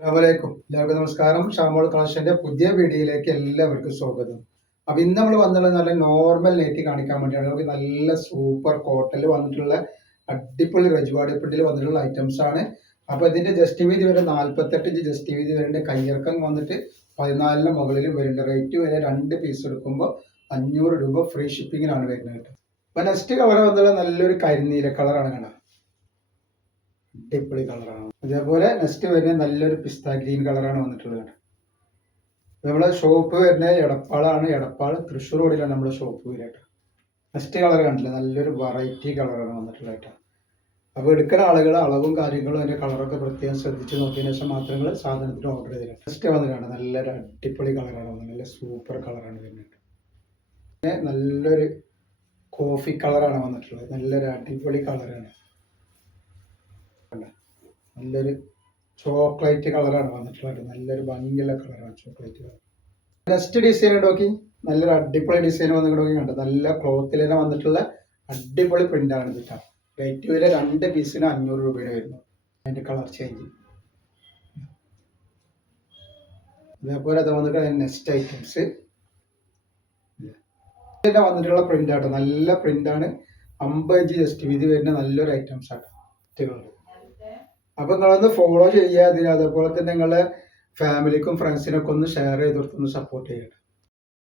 അസ്സലാമലൈക്കും. എല്ലാവർക്കും നമസ്കാരം. ഷാമോൾ കളക്ഷന്റെ പുതിയ വീഡിയോയിലേക്ക് എല്ലാവർക്കും സ്വാഗതം. അപ്പൊ ഇന്ന് നമ്മൾ വന്നിട്ടുള്ള നല്ല നോർമൽ നൈറ്റി കാണിക്കാൻ വേണ്ടിയാണ്. നമുക്ക് നല്ല സൂപ്പർ കോട്ടണിൽ വന്നിട്ടുള്ള അടിപൊളി രജവാടി പ്രിന്റിൽ വന്നിട്ടുള്ള ഐറ്റംസ് ആണ്. അപ്പൊ ഇതിന്റെ ജസ്റ്റ് വീതി വരെ 48 ഇഞ്ച് ജസ്റ്റ് വീതി വരുന്നുണ്ട്. കയ്യിറക്കം വന്നിട്ട് 14 മുകളിൽ വരുന്നുണ്ട്. റേറ്റ് വരെ 2 പീസ് എടുക്കുമ്പോൾ 500 രൂപ ഫ്രീ ഷിപ്പിങ്ങിനാണ് വരുന്നത്. അപ്പൊ നെക്സ്റ്റ് കളർ വന്നുള്ള നല്ലൊരു കരിനീല കളറാണ് കാണാം. അടിപൊളി കളറാണ്. അതേപോലെ നെക്സ്റ്റ് വരുന്നത് നല്ലൊരു പിസ്ത ഗ്രീൻ കളറാണ് വന്നിട്ടുള്ളത്. നമ്മളെ ഷോപ്പ് വരുന്നത് എടപ്പാളാണ്. എടപ്പാൾ തൃശ്ശൂർ റോഡിലാണ് നമ്മുടെ ഷോപ്പ് വരിക. നെക്സ്റ്റ് കളർ കണ്ടില്ല, നല്ലൊരു വെറൈറ്റി കളറാണ് വന്നിട്ടുള്ളത്. അപ്പോൾ എടുക്കുന്ന ആളുകൾ അളവും കാര്യങ്ങളും അതിൻ്റെ കളറൊക്കെ പ്രത്യേകം ശ്രദ്ധിച്ച് നോക്കിയതിനു ശേഷം മാത്രമേ സാധനത്തിന് ഓർഡർ ചെയ്തില്ല. നെക്സ്റ്റ് വന്നിട്ടാണ് നല്ലൊരു അടിപൊളി കളറാണ് വന്നത്. നല്ല സൂപ്പർ കളറാണ് വരുന്നത്. നല്ലൊരു കോഫി കളറാണ് വന്നിട്ടുള്ളത്. നല്ലൊരു അടിപൊളി കളറാണ്. നല്ലൊരു ചോക്ലേറ്റ് കളറാണ് വന്നിട്ടുള്ളത്. നല്ലൊരു ഭംഗിയുള്ള കളറാണ് ചോക്ലേറ്റ് കളർ. നെക്സ്റ്റ് ഡിസൈൻ നോക്കി, നല്ലൊരു അടിപൊളി ഡിസൈൻ വന്നിട്ട് നോക്കി കണ്ടത്. നല്ല ക്ലോത്തിൽ തന്നെ വന്നിട്ടുള്ള അടിപൊളി പ്രിന്റാണ് ഇത്. റേറ്റ് വരെ 2 പീസിന് 500 രൂപയുടെ വരുന്നു. അതിന്റെ കളർ ചേഞ്ച്. അതേപോലെ അത് വന്നിട്ട് നെക്സ്റ്റ് ഐറ്റംസ് വന്നിട്ടുള്ള പ്രിന്റ് ആട്ടോ. നല്ല പ്രിന്റാണ്. 50 ഇഞ്ച് ജസ്റ്റ് വീതി വരുന്ന നല്ലൊരു ഐറ്റംസ് ആട്ടോ. അപ്പൊ നിങ്ങളൊന്ന് ഫോളോ ചെയ്യുക. അതേപോലെ തന്നെ നിങ്ങളുടെ ഫാമിലിക്കും ഫ്രണ്ട്സിനൊക്കെ ഒന്ന് ഷെയർ ചെയ്ത് കൊടുത്തൊന്ന് സപ്പോർട്ട് ചെയ്യണം.